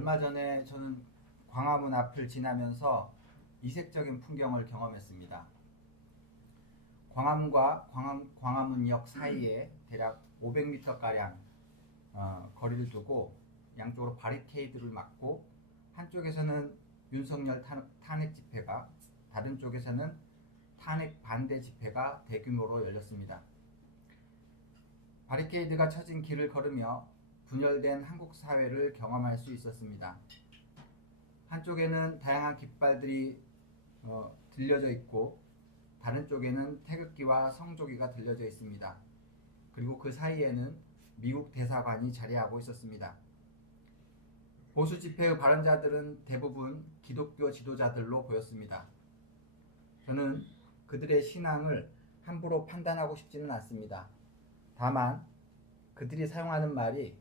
얼마 전에 저는 광화문 앞을 지나면서 이색적인 풍경을 경험했습니다. 광화문과 광화문역 사이에 대략 500m가량 거리를 두고 양쪽으로 바리케이드를 막고 한쪽에서는 윤석열 탄핵 집회가, 다른 쪽에서는 탄핵 반대 집회가 대규모로 열렸습니다. 바리케이드가 쳐진 길을 걸으며 분열된 한국 사회를 경험할 수 있었습니다. 한쪽에는 다양한 깃발들이 들려져 있고 다른 쪽에는 태극기와 성조기가 들려져 있습니다. 그리고 그 사이에는 미국 대사관이 자리하고 있었습니다. 보수 집회의 발언자들은 대부분 기독교 지도자들로 보였습니다. 저는 그들의 신앙을 함부로 판단하고 싶지는 않습니다. 다만 그들이 사용하는 말이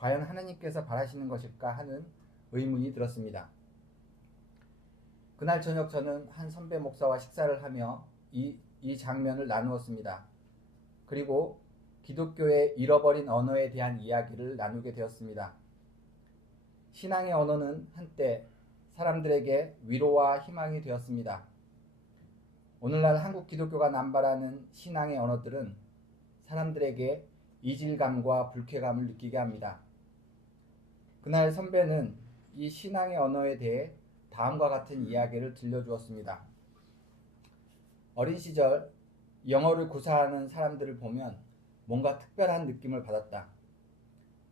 과연 하나님께서 바라시는 것일까 하는 의문이 들었습니다. 그날 저녁 저는 한 선배 목사와 식사를 하며 이 장면을 나누었습니다. 그리고 기독교의 잃어버린 언어에 대한 이야기를 나누게 되었습니다. 신앙의 언어는 한때 사람들에게 위로와 희망이 되었습니다. 오늘날 한국 기독교가 남발하는 신앙의 언어들은 사람들에게 이질감과 불쾌감을 느끼게 합니다. 그날 선배는 이 신앙의 언어에 대해 다음과 같은 이야기를 들려주었습니다. 어린 시절 영어를 구사하는 사람들을 보면 뭔가 특별한 느낌을 받았다.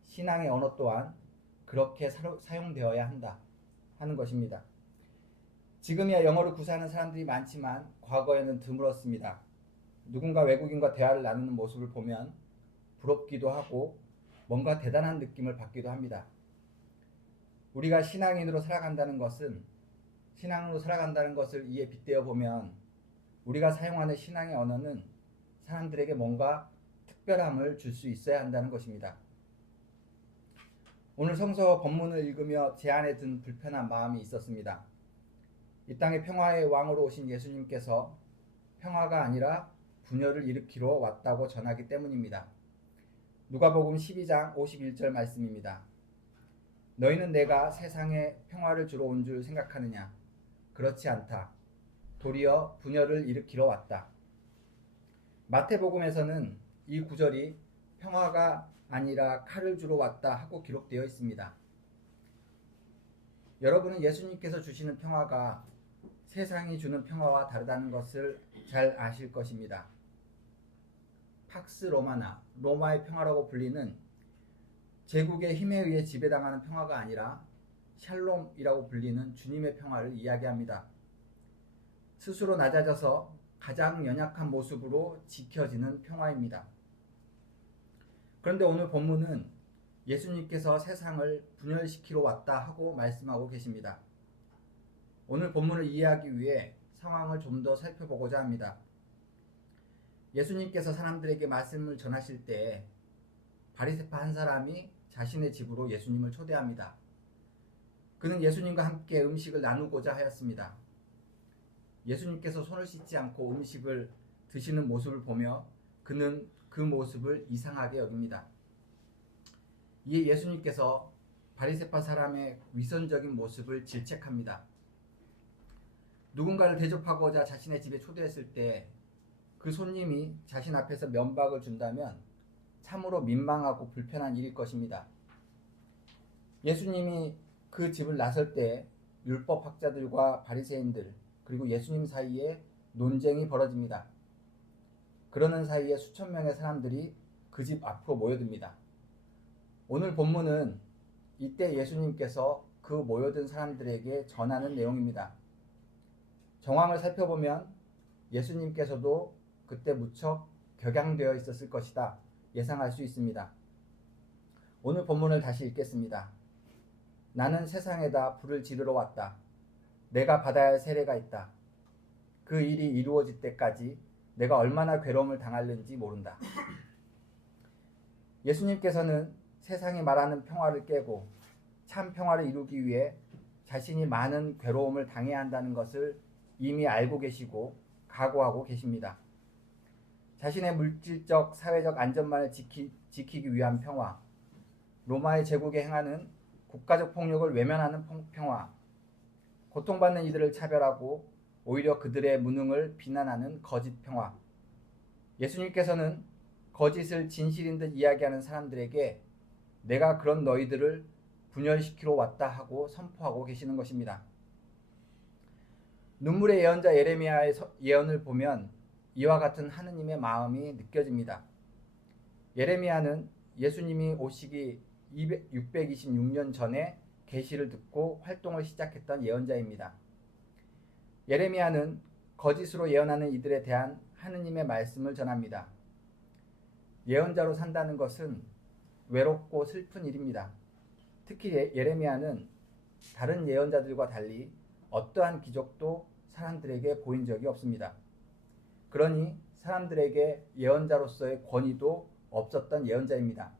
신앙의 언어 또한 그렇게 사용되어야 한다 하는 것입니다. 지금이야 영어를 구사하는 사람들이 많지만 과거에는 드물었습니다. 누군가 외국인과 대화를 나누는 모습을 보면 부럽기도 하고 뭔가 대단한 느낌을 받기도 합니다. 우리가 신앙으로 살아간다는 것을 이에 빗대어 보면 우리가 사용하는 신앙의 언어는 사람들에게 뭔가 특별함을 줄 수 있어야 한다는 것입니다. 오늘 성서 본문을 읽으며 제 안에 든 불편한 마음이 있었습니다. 이 땅의 평화의 왕으로 오신 예수님께서 평화가 아니라 분열을 일으키러 왔다고 전하기 때문입니다. 누가복음 12장 51절 말씀입니다. 너희는 내가 세상에 평화를 주러 온 줄 생각하느냐? 그렇지 않다. 도리어 분열을 일으키러 왔다. 마태복음에서는 이 구절이 평화가 아니라 칼을 주러 왔다 하고 기록되어 있습니다. 여러분은 예수님께서 주시는 평화가 세상이 주는 평화와 다르다는 것을 잘 아실 것입니다. 팍스 로마나, 로마의 평화라고 불리는 제국의 힘에 의해 지배당하는 평화가 아니라 샬롬이라고 불리는 주님의 평화를 이야기합니다. 스스로 낮아져서 가장 연약한 모습으로 지켜지는 평화입니다. 그런데 오늘 본문은 예수님께서 세상을 분열시키러 왔다 하고 말씀하고 계십니다. 오늘 본문을 이해하기 위해 상황을 좀 더 살펴보고자 합니다. 예수님께서 사람들에게 말씀을 전하실 때 바리새파 한 사람이 자신의 집으로 예수님을 초대합니다. 그는 예수님과 함께 음식을 나누고자 하였습니다. 예수님께서 손을 씻지 않고 음식을 드시는 모습을 보며 그는 그 모습을 이상하게 여깁니다. 이에 예수님께서 바리새파 사람의 위선적인 모습을 질책합니다. 누군가를 대접하고자 자신의 집에 초대했을 때 그 손님이 자신 앞에서 면박을 준다면 참으로 민망하고 불편한 일일 것입니다. 예수님이 그 집을 나설 때 율법학자들과 바리새인들 그리고 예수님 사이에 논쟁이 벌어집니다. 그러는 사이에 수천 명의 사람들이 그 집 앞으로 모여듭니다. 오늘 본문은 이때 예수님께서 그 모여든 사람들에게 전하는 내용입니다. 정황을 살펴보면 예수님께서도 그때 무척 격양되어 있었을 것이다 예상할 수 있습니다. 오늘 본문을 다시 읽겠습니다. 나는 세상에다 불을 지르러 왔다. 내가 받아야 할 세례가 있다. 그 일이 이루어질 때까지 내가 얼마나 괴로움을 당할는지 모른다. 예수님께서는 세상이 말하는 평화를 깨고 참 평화를 이루기 위해 자신이 많은 괴로움을 당해야 한다는 것을 이미 알고 계시고 각오하고 계십니다. 자신의 물질적, 사회적 안전만을 지키기 위한 평화, 로마의 제국에 행하는 국가적 폭력을 외면하는 평화, 고통받는 이들을 차별하고 오히려 그들의 무능을 비난하는 거짓 평화. 예수님께서는 거짓을 진실인 듯 이야기하는 사람들에게 내가 그런 너희들을 분열시키러 왔다 하고 선포하고 계시는 것입니다. 눈물의 예언자 예레미야의 예언을 보면 이와 같은 하느님의 마음이 느껴집니다. 예레미야는 예수님이 오시기 626년 전에 계시를 듣고 활동을 시작했던 예언자입니다. 예레미야는 거짓으로 예언하는 이들에 대한 하느님의 말씀을 전합니다. 예언자로 산다는 것은 외롭고 슬픈 일입니다. 특히 예레미야는 다른 예언자들과 달리 어떠한 기적도 사람들에게 보인 적이 없습니다. 그러니 사람들에게 예언자로서의 권위도 없었던 예언자입니다.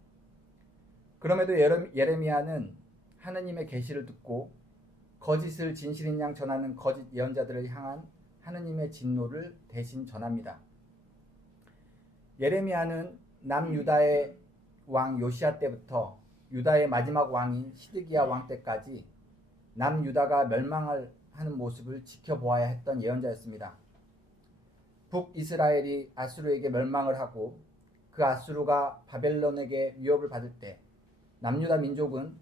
그럼에도 예레미야는 하느님의 계시를 듣고 거짓을 진실인 양 전하는 거짓 예언자들을 향한 하느님의 진노를 대신 전합니다. 예레미야는 남유다의 왕 요시야 때부터 유다의 마지막 왕인 시드기야 왕 때까지 남유다가 멸망을 하는 모습을 지켜보아야 했던 예언자였습니다. 북이스라엘이 아수르에게 멸망을 하고 그 아수르가 바벨론에게 위협을 받을 때 남유다 민족은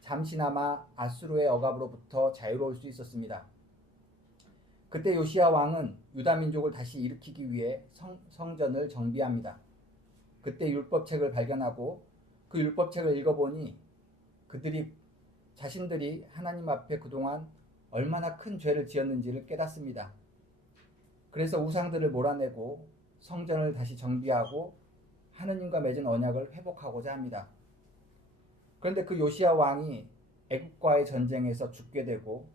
잠시나마 아수르의 억압으로부터 자유로울 수 있었습니다. 그때 요시야 왕은 유다 민족을 다시 일으키기 위해 성전을 정비합니다. 그때 율법책을 발견하고 그 율법책을 읽어보니 그들이 자신들이 하나님 앞에 그동안 얼마나 큰 죄를 지었는지를 깨닫습니다. 그래서 우상들을 몰아내고 성전을 다시 정비하고 하느님과 맺은 언약을 회복하고자 합니다. 그런데 그 요시야 왕이 애굽과의 전쟁에서 죽게 되고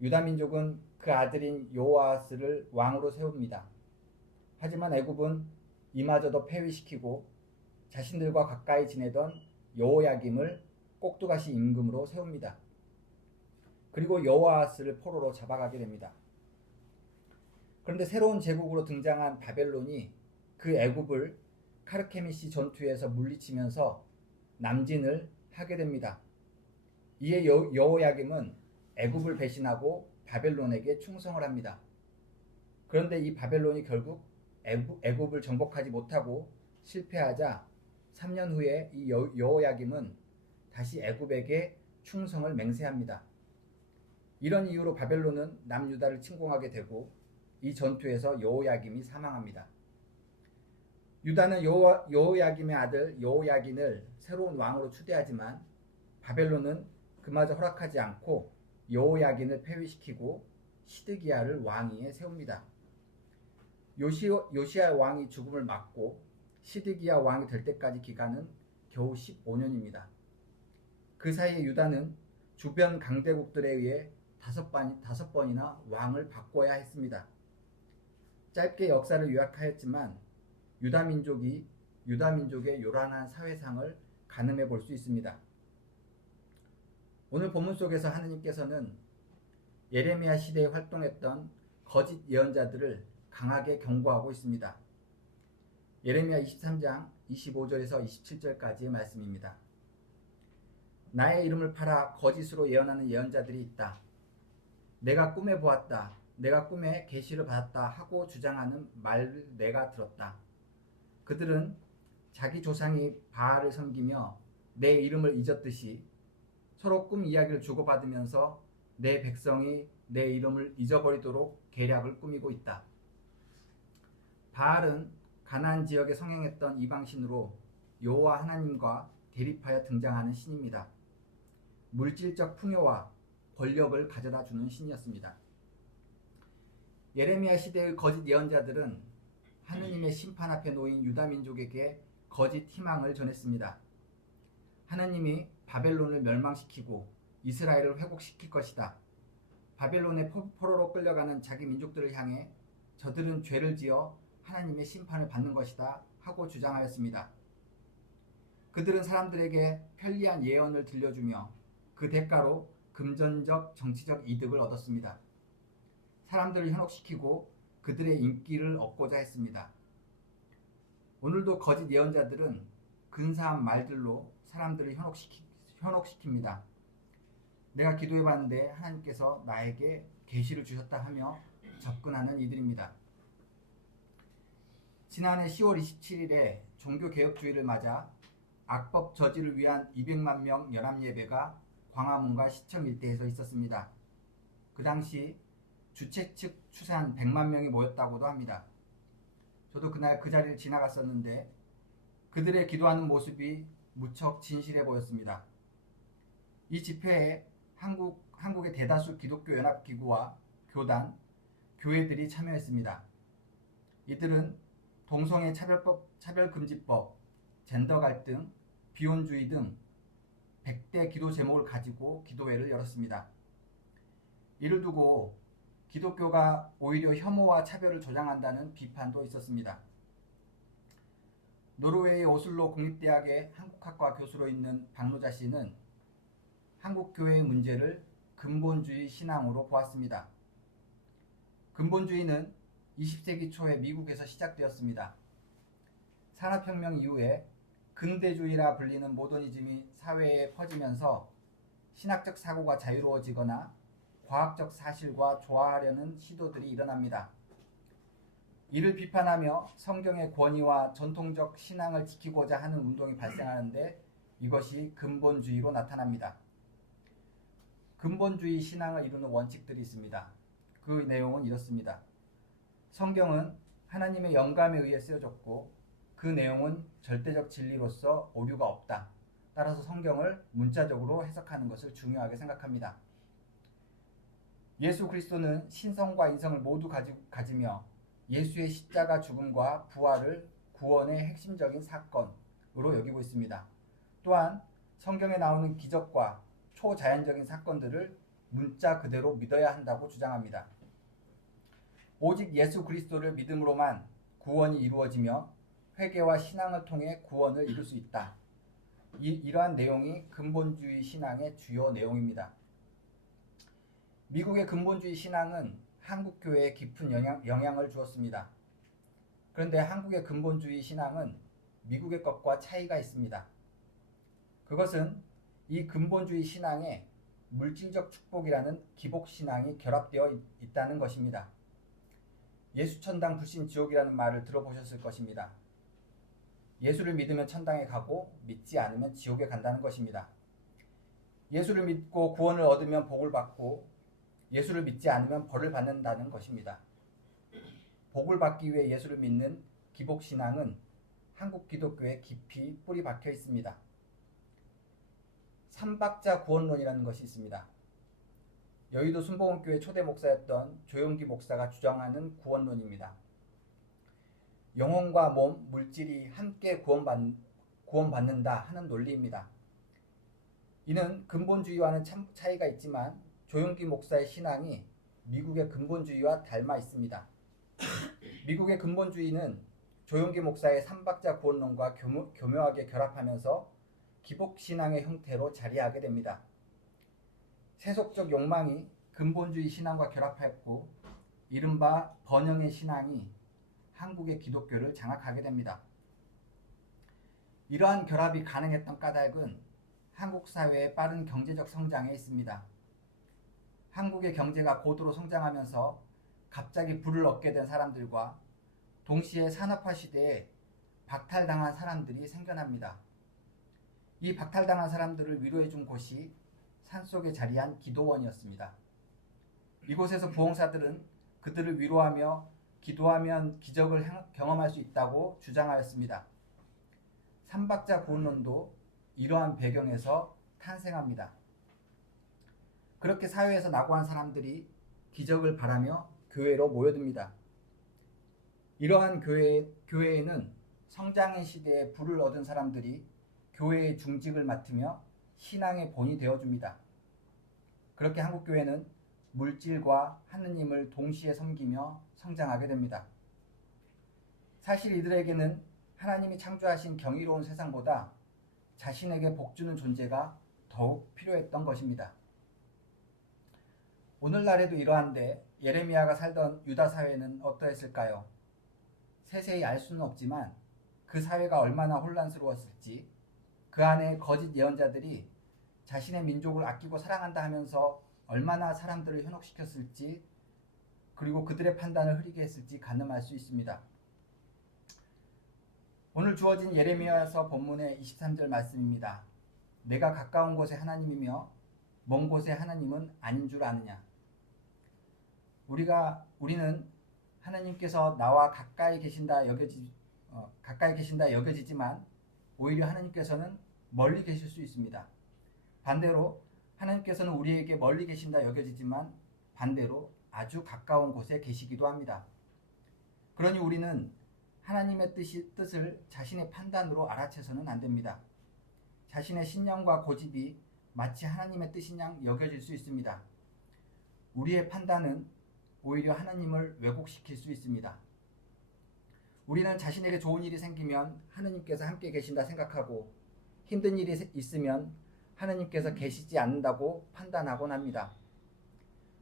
유다 민족은 그 아들인 여호아스를 왕으로 세웁니다. 하지만 애굽은 이마저도 폐위시키고 자신들과 가까이 지내던 여호야김을 꼭두가시 임금으로 세웁니다. 그리고 여호아스를 포로로 잡아가게 됩니다. 그런데 새로운 제국으로 등장한 바벨론이 그 애굽을 카르케미시 전투에서 물리치면서 남진을 하게 됩니다. 이에 여호야김은 애굽을 배신하고 바벨론에게 충성을 합니다. 그런데 이 바벨론이 결국 애굽을 정복하지 못하고 실패하자 3년 후에 이 여호야김은 다시 애굽에게 충성을 맹세합니다. 이런 이유로 바벨론은 남유다를 침공하게 되고 이 전투에서 여호야김이 사망합니다. 유다는 여호야김의 아들 여호야긴을 새로운 왕으로 추대하지만 바벨론은 그마저 허락하지 않고 여호야긴을 폐위시키고 시드기야를 왕위에 세웁니다. 요시야 왕이 죽음을 맞고 시드기야 왕이 될 때까지 기간은 겨우 15년입니다. 그 사이에 유다는 주변 강대국들에 의해 5번이나 왕을 바꿔야 했습니다. 짧게 역사를 요약하였지만 유다 민족의 요란한 사회상을 가늠해 볼 수 있습니다. 오늘 본문 속에서 하느님께서는 예레미야 시대에 활동했던 거짓 예언자들을 강하게 경고하고 있습니다. 예레미야 23장 25절에서 27절까지의 말씀입니다. 나의 이름을 팔아 거짓으로 예언하는 예언자들이 있다. 내가 꿈에 보았다. 내가 꿈에 계시를 받았다 하고 주장하는 말을 내가 들었다. 그들은 자기 조상이 바알을 섬기며 내 이름을 잊었듯이 서로 꿈 이야기를 주고받으면서 내 백성이 내 이름을 잊어버리도록 계략을 꾸미고 있다. 바알은 가나안 지역에 성행했던 이방신으로 여호와 하나님과 대립하여 등장하는 신입니다. 물질적 풍요와 권력을 가져다 주는 신이었습니다. 예레미야 시대의 거짓 예언자들은 하느님의 심판 앞에 놓인 유다 민족에게 거짓 희망을 전했습니다. 하느님이 바벨론을 멸망시키고 이스라엘을 회복시킬 것이다. 바벨론의 포로로 끌려가는 자기 민족들을 향해 저들은 죄를 지어 하나님의 심판을 받는 것이다 하고 주장하였습니다. 그들은 사람들에게 편리한 예언을 들려주며 그 대가로 금전적 정치적 이득을 얻었습니다. 사람들을 현혹시키고 그들의 인기를 얻고자 했습니다. 오늘도 거짓 예언자들은 근사한 말들로 사람들을 현혹시킵니다. 내가 기도해봤는데 하나님께서 나에게 계시를 주셨다 하며 접근하는 이들입니다. 지난해 10월 27일에 종교개혁주의를 맞아 악법 저지를 위한 200만 명 연합예배가 광화문과 시청 일대에서 있었습니다. 그 당시 주최 측 추산 100만 명이 모였다고도 합니다. 저도 그날 그 자리를 지나갔었는데 그들의 기도하는 모습이 무척 진실해 보였습니다. 이 집회에 한국의 대다수 기독교 연합기구와 교단, 교회들이 참여했습니다. 이들은 동성애 차별금지법, 젠더 갈등, 비혼주의 등 100대 기도 제목을 가지고 기도회를 열었습니다. 이를 두고 기독교가 오히려 혐오와 차별을 조장한다는 비판도 있었습니다. 노르웨이 오슬로 국립대학의 한국학과 교수로 있는 박노자 씨는 한국교회의 문제를 근본주의 신앙으로 보았습니다. 근본주의는 20세기 초에 미국에서 시작되었습니다. 산업혁명 이후에 근대주의라 불리는 모더니즘이 사회에 퍼지면서 신학적 사고가 자유로워지거나 과학적 사실과 조화하려는 시도들이 일어납니다. 이를 비판하며 성경의 권위와 전통적 신앙을 지키고자 하는 운동이 발생하는데 이것이 근본주의로 나타납니다. 근본주의 신앙을 이루는 원칙들이 있습니다. 그 내용은 이렇습니다. 성경은 하나님의 영감에 의해 쓰여졌고 그 내용은 절대적 진리로서 오류가 없다. 따라서 성경을 문자적으로 해석하는 것을 중요하게 생각합니다. 예수 그리스도는 신성과 인성을 모두 가지며 예수의 십자가 죽음과 부활을 구원의 핵심적인 사건으로 여기고 있습니다. 또한 성경에 나오는 기적과 초자연적인 사건들을 문자 그대로 믿어야 한다고 주장합니다. 오직 예수 그리스도를 믿음으로만 구원이 이루어지며 회개와 신앙을 통해 구원을 이룰 수 있다. 이러한 내용이 근본주의 신앙의 주요 내용입니다. 미국의 근본주의 신앙은 한국 교회에 깊은 영향을 주었습니다. 그런데 한국의 근본주의 신앙은 미국의 것과 차이가 있습니다. 그것은 이 근본주의 신앙에 물질적 축복이라는 기복신앙이 결합되어 있다는 것입니다. 예수천당 불신지옥이라는 말을 들어보셨을 것입니다. 예수를 믿으면 천당에 가고 믿지 않으면 지옥에 간다는 것입니다. 예수를 믿고 구원을 얻으면 복을 받고 예수를 믿지 않으면 벌을 받는다는 것입니다. 복을 받기 위해 예수를 믿는 기복신앙은 한국 기독교에 깊이 뿌리 박혀 있습니다. 삼박자 구원론이라는 것이 있습니다. 여의도 순복음교회 초대 목사였던 조용기 목사가 주장하는 구원론입니다. 영혼과 몸, 물질이 함께 구원받는다 하는 논리입니다. 이는 근본주의와는 차이가 있지만 조용기 목사의 신앙이 미국의 근본주의와 닮아 있습니다. 미국의 근본주의는 조용기 목사의 삼박자 구원론과 교묘하게 결합하면서 기복신앙의 형태로 자리하게 됩니다. 세속적 욕망이 근본주의 신앙과 결합하였고 이른바 번영의 신앙이 한국의 기독교를 장악하게 됩니다. 이러한 결합이 가능했던 까닭은 한국 사회의 빠른 경제적 성장에 있습니다. 한국의 경제가 고도로 성장하면서 갑자기 부를 얻게 된 사람들과 동시에 산업화 시대에 박탈당한 사람들이 생겨납니다. 이 박탈당한 사람들을 위로해준 곳이 산속에 자리한 기도원이었습니다. 이곳에서 부흥사들은 그들을 위로하며 기도하면 기적을 경험할 수 있다고 주장하였습니다. 삼박자 구원론도 이러한 배경에서 탄생합니다. 그렇게 사회에서 낙오한 사람들이 기적을 바라며 교회로 모여듭니다. 이러한 교회에는 성장의 시대에 부를 얻은 사람들이 교회의 중직을 맡으며 신앙의 본이 되어줍니다. 그렇게 한국교회는 물질과 하느님을 동시에 섬기며 성장하게 됩니다. 사실 이들에게는 하나님이 창조하신 경이로운 세상보다 자신에게 복주는 존재가 더욱 필요했던 것입니다. 오늘날에도 이러한데 예레미야가 살던 유다 사회는 어떠했을까요? 세세히 알 수는 없지만 그 사회가 얼마나 혼란스러웠을지 그 안에 거짓 예언자들이 자신의 민족을 아끼고 사랑한다 하면서 얼마나 사람들을 현혹시켰을지, 그리고 그들의 판단을 흐리게 했을지 가늠할 수 있습니다. 오늘 주어진 예레미야서 본문의 23절 말씀입니다. 내가 가까운 곳에 하나님이며 먼 곳에 하나님은 아닌 줄 아느냐. 우리는 하나님께서 나와 가까이 계신다 여겨지지만 오히려 하나님께서는 멀리 계실 수 있습니다. 반대로 하나님께서는 우리에게 멀리 계신다 여겨지지만 반대로 아주 가까운 곳에 계시기도 합니다. 그러니 우리는 하나님의 뜻을 자신의 판단으로 알아채서는 안 됩니다. 자신의 신념과 고집이 마치 하나님의 뜻인 양 여겨질 수 있습니다. 우리의 판단은 오히려 하나님을 왜곡시킬 수 있습니다. 우리는 자신에게 좋은 일이 생기면 하나님께서 함께 계신다 생각하고 힘든 일이 있으면 하나님께서 계시지 않는다고 판단하곤 합니다.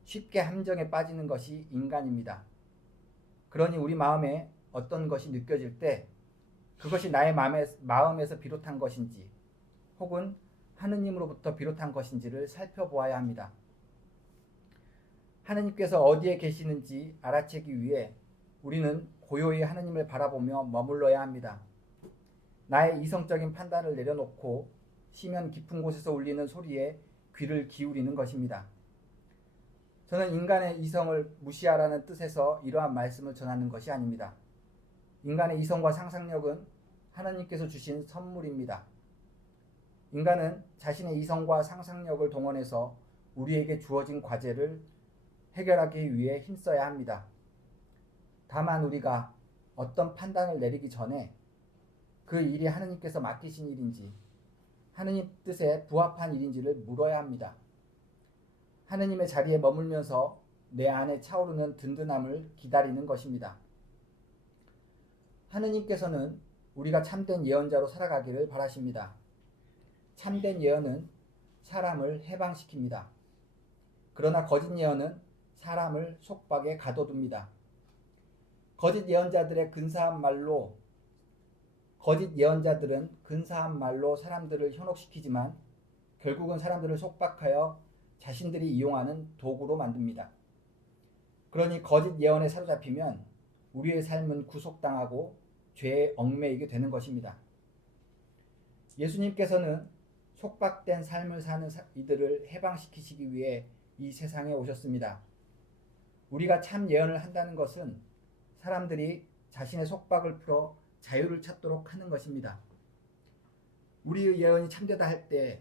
쉽게 함정에 빠지는 것이 인간입니다. 그러니 우리 마음에 어떤 것이 느껴질 때 그것이 나의 마음에서 비롯한 것인지 혹은 하느님으로부터 비롯한 것인지를 살펴보아야 합니다. 하느님께서 어디에 계시는지 알아채기 위해 우리는 고요히 하느님을 바라보며 머물러야 합니다. 나의 이성적인 판단을 내려놓고 심연 깊은 곳에서 울리는 소리에 귀를 기울이는 것입니다. 저는 인간의 이성을 무시하라는 뜻에서 이러한 말씀을 전하는 것이 아닙니다. 인간의 이성과 상상력은 하나님께서 주신 선물입니다. 인간은 자신의 이성과 상상력을 동원해서 우리에게 주어진 과제를 해결하기 위해 힘써야 합니다. 다만 우리가 어떤 판단을 내리기 전에 그 일이 하느님께서 맡기신 일인지 하느님 뜻에 부합한 일인지를 물어야 합니다. 하느님의 자리에 머물면서 내 안에 차오르는 든든함을 기다리는 것입니다. 하느님께서는 우리가 참된 예언자로 살아가기를 바라십니다. 참된 예언은 사람을 해방시킵니다. 그러나 거짓 예언은 사람을 속박에 가둬둡니다. 거짓 예언자들은 근사한 말로 사람들을 현혹시키지만 결국은 사람들을 속박하여 자신들이 이용하는 도구로 만듭니다. 그러니 거짓 예언에 사로잡히면 우리의 삶은 구속당하고 죄에 얽매이게 되는 것입니다. 예수님께서는 속박된 삶을 사는 이들을 해방시키시기 위해 이 세상에 오셨습니다. 우리가 참 예언을 한다는 것은 사람들이 자신의 속박을 풀어 자유를 찾도록 하는 것입니다. 우리의 예언이 참되다 할 때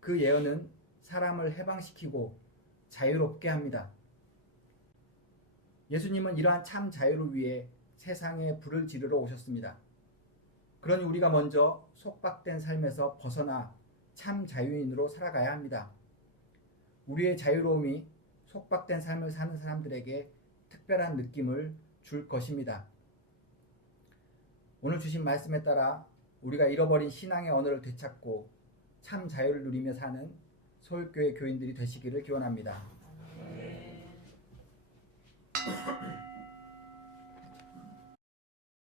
그 예언은 사람을 해방시키고 자유롭게 합니다. 예수님은 이러한 참 자유를 위해 세상에 불을 지르러 오셨습니다. 그러니 우리가 먼저 속박된 삶에서 벗어나 참 자유인으로 살아가야 합니다. 우리의 자유로움이 속박된 삶을 사는 사람들에게 특별한 느낌을 줄 것입니다. 오늘 주신 말씀에 따라 우리가 잃어버린 신앙의 언어를 되찾고 참 자유를 누리며 사는 서울교회 교인들이 되시기를 기원합니다.